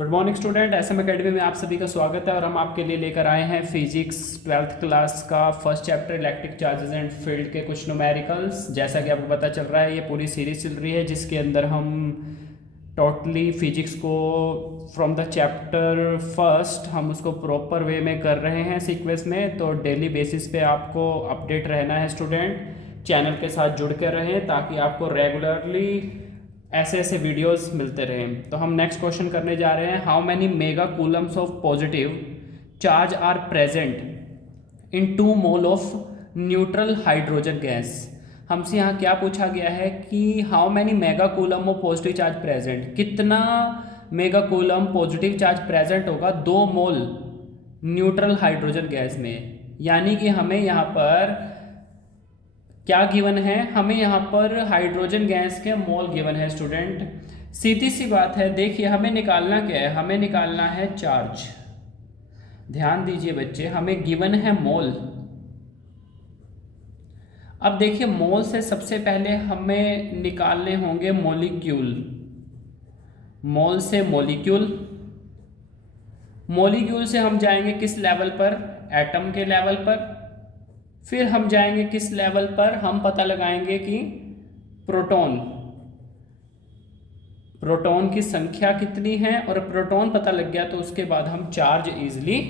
Good morning student, SM academy में आप सभी का स्वागत है। और हम आपके लिए लेकर आए हैं फिजिक्स 12th क्लास का first chapter electric charges and field के कुछ न्यूमेरिकल्स। जैसा कि आपको पता चल रहा है, ये पूरी सीरीज चल रही है जिसके अंदर हम टोटली फिजिक्स को फ्रॉम द चैप्टर फर्स्ट हम उसको प्रॉपर वे में कर रहे हैं सीक्वेंस में। तो डेली बेसिस पे आपको अपडेट रहना है स्टूडेंट, चैनल के साथ जुड़ कर रहें ताकि आपको रेगुलरली ऐसे ऐसे वीडियोस मिलते रहें। तो हम नेक्स्ट क्वेश्चन करने जा रहे हैं, how many mega coulombs of positive charge are present in 2 mole of neutral hydrogen gas. हमसे यहाँ क्या पूछा गया है कि how many mega coulomb of positive charge present, कितना mega coulomb positive charge present होगा 2 मोल न्यूट्रल हाइड्रोजन गैस में। यानी कि हमें यहाँ पर क्या गिवन है, हमें यहाँ पर हाइड्रोजन गैस के मोल गिवन है स्टूडेंट। सीधी सी बात है, देखिए हमें निकालना क्या है, हमें निकालना है चार्ज। ध्यान दीजिए बच्चे, हमें गिवन है मोल। अब देखिए मोल से सबसे पहले हमें निकालने होंगे मॉलिक्यूल। मोल से मॉलिक्यूल, मॉलिक्यूल से हम जाएंगे किस लेवल पर, एटम के लेवल पर। फिर हम जाएंगे किस लेवल पर, हम पता लगाएंगे कि प्रोटॉन, प्रोटॉन की संख्या कितनी है। और प्रोटॉन पता लग गया तो उसके बाद हम चार्ज इजीली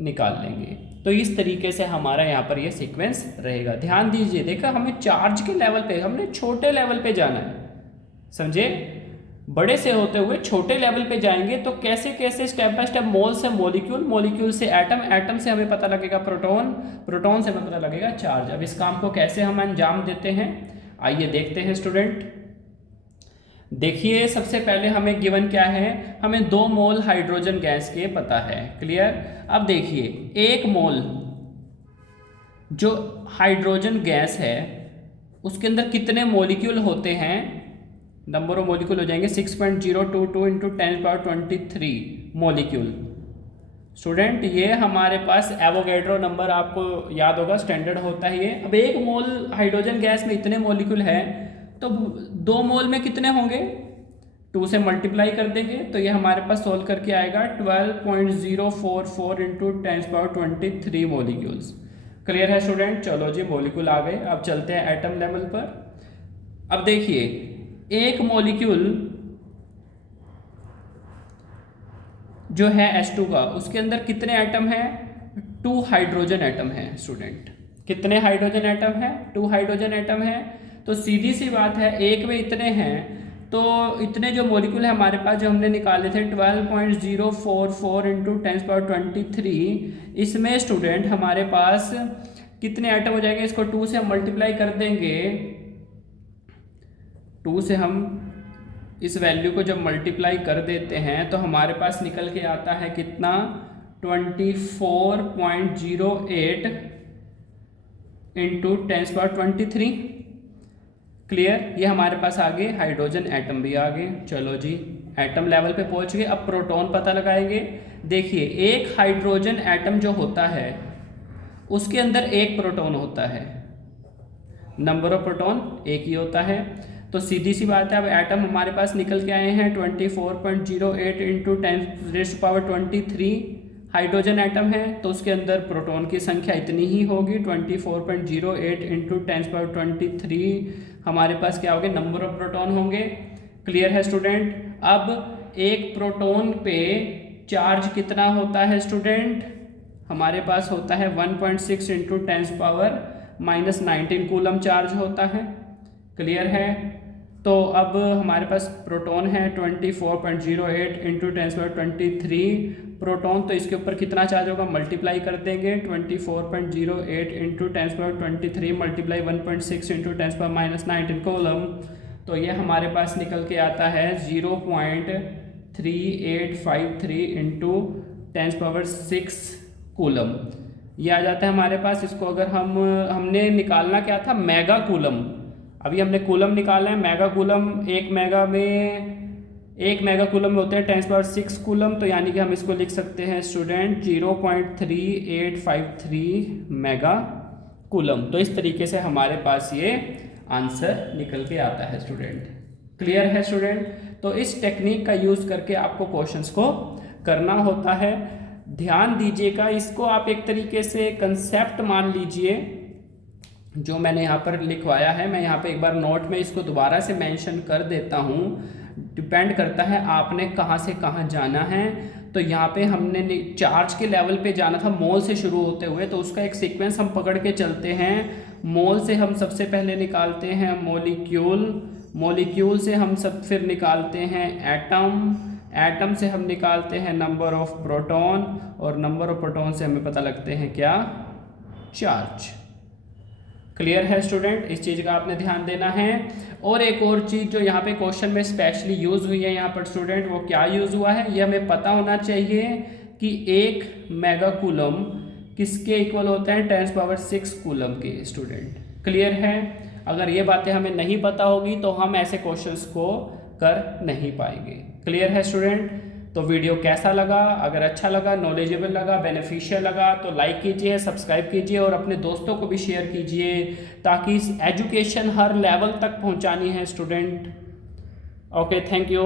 निकाल लेंगे। तो इस तरीके से हमारा यहाँ पर ये सीक्वेंस रहेगा। ध्यान दीजिए, देखा हमें चार्ज के लेवल पे, हमने छोटे लेवल पे जाना है, समझे। बड़े से होते हुए छोटे लेवल पे जाएंगे तो कैसे कैसे स्टेप बाय स्टेप, मोल से मॉलिक्यूल, मॉलिक्यूल से एटम, एटम से हमें पता लगेगा प्रोटॉन, प्रोटॉन से हमें पता लगेगा चार्ज। अब इस काम को कैसे हम अंजाम देते हैं, आइए देखते हैं स्टूडेंट। देखिए सबसे पहले हमें गिवन क्या है, हमें 2 मोल हाइड्रोजन गैस के पता है, क्लियर। अब देखिए 1 मोल जो हाइड्रोजन गैस है उसके अंदर कितने मॉलिक्यूल होते हैं, नंबर ऑफ मॉलिक्यूल हो जाएंगे 6.022 इंटू 10⁻23 मॉलिक्यूल। स्टूडेंट ये हमारे पास एवोगैड्रो नंबर आपको याद होगा, स्टैंडर्ड होता है ये। अब 1 मोल हाइड्रोजन गैस में इतने मॉलिक्यूल है तो 2 मोल में कितने होंगे, 2 से मल्टीप्लाई कर देंगे तो ये हमारे पास सोल्व करके आएगा 12.044 इंटू 10⁻23 मॉलिक्यूल्स। क्लियर है स्टूडेंट। चलो जी मॉलिक्यूल आ गए, अब चलते हैं एटम लेवल पर। अब देखिए एक मॉलिक्यूल जो है H2 का, उसके अंदर कितने एटम हैं, 2 हाइड्रोजन एटम हैं स्टूडेंट। कितने हाइड्रोजन एटम हैं, 2 हाइड्रोजन एटम हैं। तो सीधी सी बात है, एक में इतने हैं तो इतने जो मॉलिक्यूल है हमारे पास जो हमने निकाले थे 12.044 इंटू 10⁻23, इसमें स्टूडेंट हमारे पास कितने एटम हो जाएंगे, इसको 2 से हम मल्टीप्लाई कर देंगे। 2 से हम इस वैल्यू को जब मल्टीप्लाई कर देते हैं तो हमारे पास निकल के आता है कितना, 24.08 इंटू 10⁻23। क्लियर, ये हमारे पास आ गए, हाइड्रोजन एटम भी आ गए। चलो जी एटम लेवल पे पहुंच गए, अब प्रोटॉन पता लगाएंगे। देखिए एक हाइड्रोजन एटम जो होता है उसके अंदर 1 प्रोटॉन होता है, नंबर ऑफ प्रोटॉन 1 ही होता है। तो सीधी सी बात है, अब एटम हमारे पास निकल के आए हैं 24.08 इंटू 10⁻23 हाइड्रोजन एटम है तो उसके अंदर प्रोटॉन की संख्या इतनी ही होगी, 24.08 इंटू 10⁻23 हमारे पास क्या होंगे, नंबर ऑफ प्रोटॉन होंगे। क्लियर है स्टूडेंट। अब एक प्रोटॉन पे चार्ज कितना होता है स्टूडेंट, हमारे पास होता है 1.6 इंटू 10⁻⁻19 कूलम चार्ज होता है। क्लियर है। तो अब हमारे पास प्रोटॉन है 24.08 इंटू 10⁻23 प्रोटॉन, तो इसके ऊपर कितना चार्ज होगा, मल्टीप्लाई कर देंगे 24.08 इंटू 10⁻23 मल्टीप्लाई 1.6 इंटू 10⁻⁻19 कॉलम, तो ये हमारे पास निकल के आता है 0.3853 इंटू 10⁻6 कूलम। ये आ जाता है हमारे पास। इसको अगर हमने निकालना क्या था, मेगा कूलम, अभी हमने कूलम निकाला है, मेगा कूलम, 1 मेगा कूलम में होते हैं 10⁻6 कूलम। तो यानी कि हम इसको लिख सकते हैं स्टूडेंट 0.3853 मेगा कूलम। तो इस तरीके से हमारे पास ये आंसर निकल के आता है स्टूडेंट। क्लियर है स्टूडेंट। तो इस टेक्निक का यूज़ करके आपको क्वेश्चंस को करना होता है। ध्यान दीजिएगा, इसको आप एक तरीके से कंसेप्ट मान लीजिए जो मैंने यहाँ पर लिखवाया है। मैं यहाँ पे एक बार नोट में इसको दोबारा से मेंशन कर देता हूँ। डिपेंड करता है आपने कहाँ से कहाँ जाना है। तो यहाँ पे हमने चार्ज के लेवल पे जाना था मोल से शुरू होते हुए, तो उसका एक सीक्वेंस हम पकड़ के चलते हैं। मोल से हम सबसे पहले निकालते हैं मॉलिक्यूल, मॉलिक्यूल से हम सब फिर निकालते हैं एटम, एटम से हम निकालते हैं नंबर ऑफ प्रोटॉन, और नंबर ऑफ प्रोटॉन से हमें पता लगते हैं क्या, चार्ज। क्लियर है स्टूडेंट, इस चीज़ का आपने ध्यान देना है। और एक और चीज़ जो यहाँ पे क्वेश्चन में स्पेशली यूज़ हुई है यहाँ पर स्टूडेंट, वो क्या यूज़ हुआ है ये हमें पता होना चाहिए कि 1 मेगा कूलम किसके इक्वल होता है, 10⁻⁶ कूलम के। स्टूडेंट क्लियर है, अगर ये बातें हमें नहीं पता होगी तो हम ऐसे क्वेश्चंस को कर नहीं पाएंगे। क्लियर है स्टूडेंट। तो वीडियो कैसा लगा, अगर अच्छा लगा, नॉलेजेबल लगा, बेनिफिशियल लगा तो लाइक कीजिए, सब्सक्राइब कीजिए और अपने दोस्तों को भी शेयर कीजिए, ताकि इस एजुकेशन हर लेवल तक पहुंचानी है स्टूडेंट। Okay, thank you.